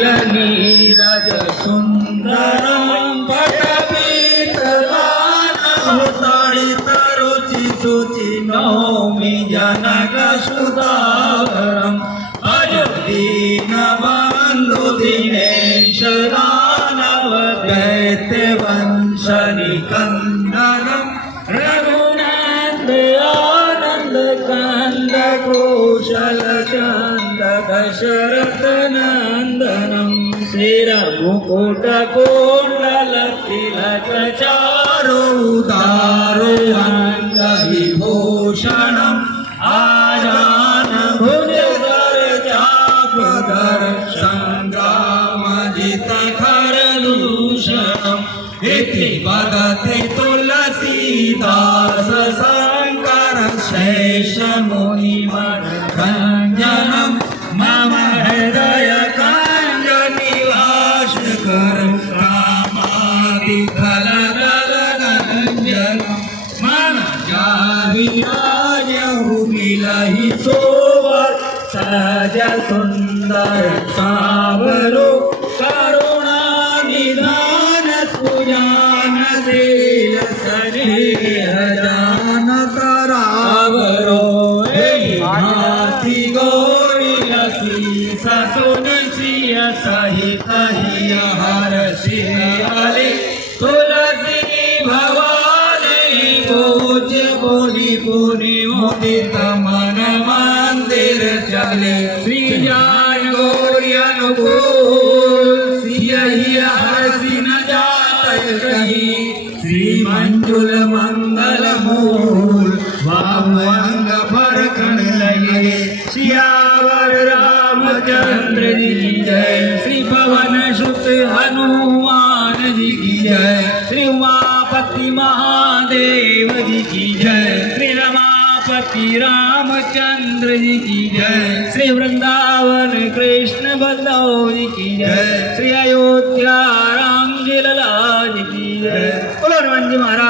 नीलनीरज सुंदरं पटपीतवानं ताडितरुचि शुचि नौमि जनकसुधाकरं भज दीनबन्धु दिनेशदानवदैत्यवंशनिकन्दनं रघुनाथानन्दकान्द कौशलचन्द दशरथनन्दनं श्रीरघुकुटकुण्डलतिलकचारु उदारो अङ्गविभूषणम् आजानभुजधर चापधर सङ्ग्रामजितखरदूषणम् इति वदति तुलसीदास शङ्कर शेषमुनिमनोरञ्जनं मम हृदय काञ्जनिवास कर कामादिफलदलनञ्जनं मन जाविराजहु मिलहि सोवर सहज सुन्दर सावरो करुणानिधान सुजानशील स्नेहजान करावरो हाथी गौरी लसी ससुन सिय सहित हिय हर सियाले तुलसी भवानी पूज बोली पुनि उदित मन मंदिर चले श्री जान गौरी अनुकूल सिय हिय हर सिन जात रही श्री मंजुल मंगल मूल वामंग फरकन लगे सियावर रामचंद्र जी की जय श्री पवन सुत हनुमान जी की जय श्री उमापति महादेव जी की जय श्री रमापति रामचंद्र जी की जय श्री वृंदावन कृष्ण बलदेव जी की जय श्री अयोध्या राम जी लला जी की जय बोलो हनुमान जी महाराज।